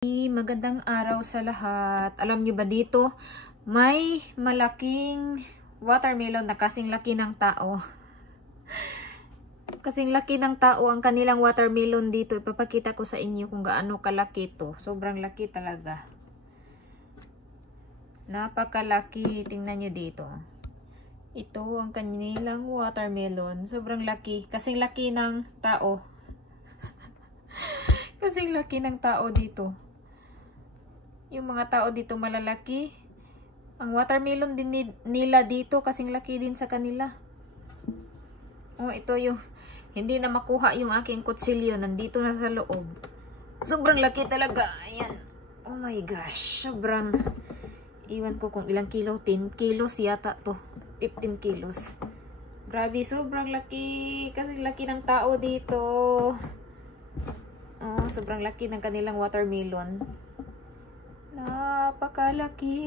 Magandang araw sa lahat. Alam niyo ba dito, may malaking watermelon na kasing laki ng tao. Kasing laki ng tao ang kanilang watermelon dito. Ipapakita ko sa inyo kung gaano kalaki to. Sobrang laki talaga. Napakalaki. Tingnan niyo dito. Ito ang kanilang watermelon. Sobrang laki. Kasing laki ng tao. Kasing laki ng tao dito. Yung mga tao dito malalaki. Ang watermelon din nila dito kasing laki din sa kanila. Oh, ito yung hindi na makuha yung aking kutsilyo. Nandito na sa loob. Sobrang laki talaga. Ayan. Oh my gosh. Sobrang, iwan ko kung ilang kilo. 10 kilos yata to. 15 kilos. Grabe, sobrang laki. Kasing laki ng tao dito. Oh, sobrang laki ng kanilang watermelon. Napakalaki.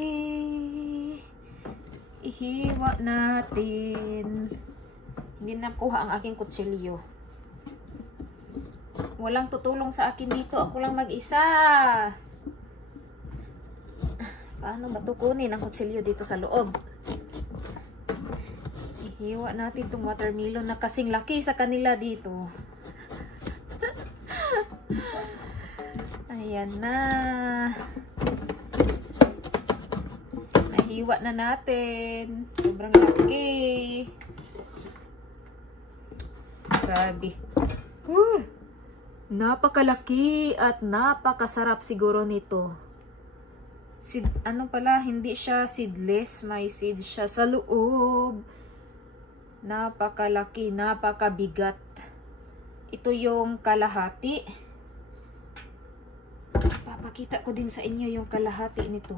Ihiwa natin. Hindi nakuha ang aking kutsilyo. Walang tutulong sa akin dito. Ako lang mag-isa. Paano ba ito kunin ang kutsilyo dito sa loob? Ihiwa natin itong watermelon na kasing laki sa kanila dito. Ayan na. Nahiwa na natin. Sobrang laki. Grabe. Napakalaki at napakasarap siguro nito. Ano pala, hindi siya seedless. May seed siya sa loob. Napakalaki, napakabigat. Ito yung kalahati. Papakita ko din sa inyo yung kalahati nito.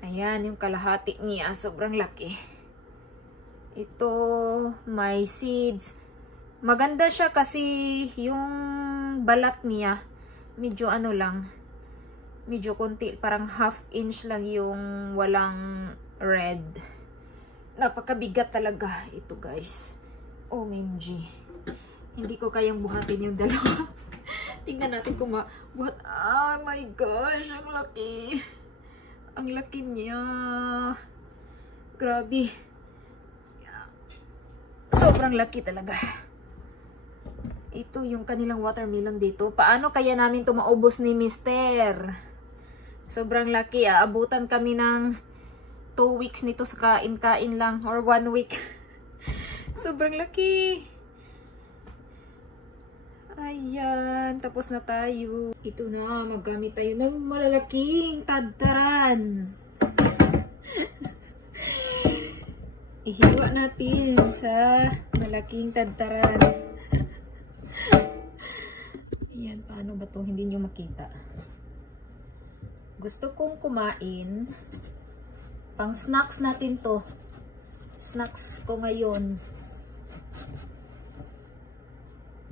Ayan, yung kalahati niya. Sobrang laki. Ito, may seeds. Maganda siya kasi yung balat niya, medyo ano lang, medyo konti, parang half inch lang yung walang red. Napakabigat talaga ito, guys. OMG. Hindi ko kayang buhatin yung dalawa. Tingnan natin kung mabuhat. Oh my gosh, ang laki. Ang laki niya. Grabe. Sobrang laki talaga. Ito yung kanilang watermelon dito. Paano kaya namin ito maubos ni Mister? Sobrang laki. Abutan kami ng 2 weeks nito sa kain-kain lang. Or 1 week. Sobrang laki. Ayan. Tapos na tayo. Ito na. Maggamit tayo ng malalaking tadtaran. Ihiwa natin sa malaking tadtaran. Ayan, paano ba to? Hindi nyo makita. Gusto kong kumain. Pang snacks natin to. Snacks ko ngayon.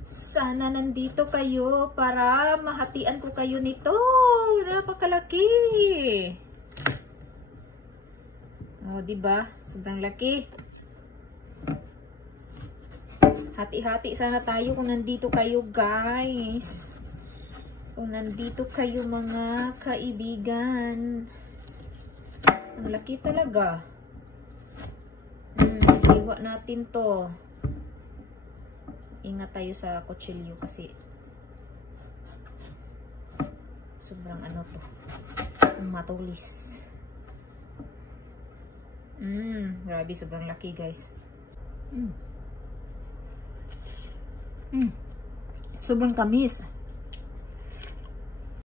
Sana nandito kayo para mahatian ko kayo nito. Napakalaki. Oh, diba? Sobrang laki. Hati-hati sana tayo kung nandito kayo, guys. Kung nandito kayo, mga kaibigan. Ang laki talaga. Iwa natin to. Ingat tayo sa kutsilyo kasi sobrang ano to. Matulis. Grabe, sobrang laki, guys. Sobrang tamis.